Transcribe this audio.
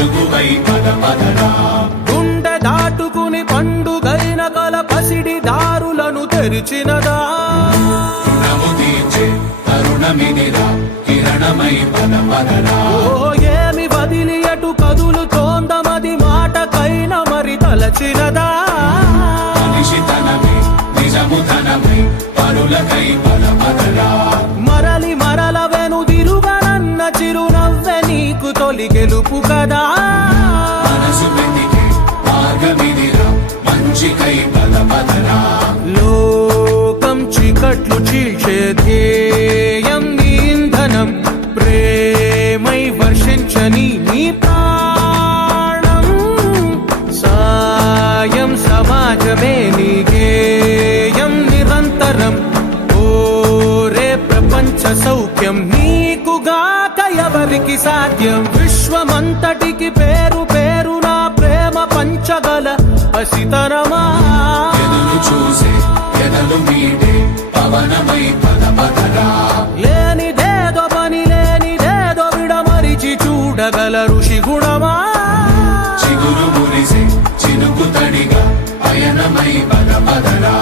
వెలుగువై పద పదరా గుండె దాటుకుని పండుగైన కల పసిడి దారులను తెరిచినదా రుణము తీర్చే తరుణమిదిరా కిరణమై పద పదరా ఓ ఏమి వదిలి అటు కదులుతోందమది మాటకైన మరి తలచినదా మనిషితనమే నిజముతనమై పరులకై పద పదరా మరలి మరల వెనుదిరుగనన్న చిరునవ్వె నీకు తొలి గెలుపు కదా మనసు వెతికే మార్గమిదిరా మంచికై పద పదరా లోకం చీకట్లు చీల్చే ధ్యేయం నీ ఇంధనం ప్రేమై వర్షించని నీ ప్రాణం సాయం సమాజమే నీ గేయం నిరంతరం ఓరే ప్రపంచ సౌఖ్యం నీకుగాక ఎవరికి సాధ్యం విశ్వమంతటికి పేరు పేరు నా ప్రేమ పంచగల పసితరమా ఎదురు చూసే ఎదలు మీడే పవనమై పద పదరా లేనిదేదో పని లేనిదేదో విడమరిచి చూడగల ఋషి గుణమా చిగురు మురిసే చినుకు తడిగా పయనమై పద పదరా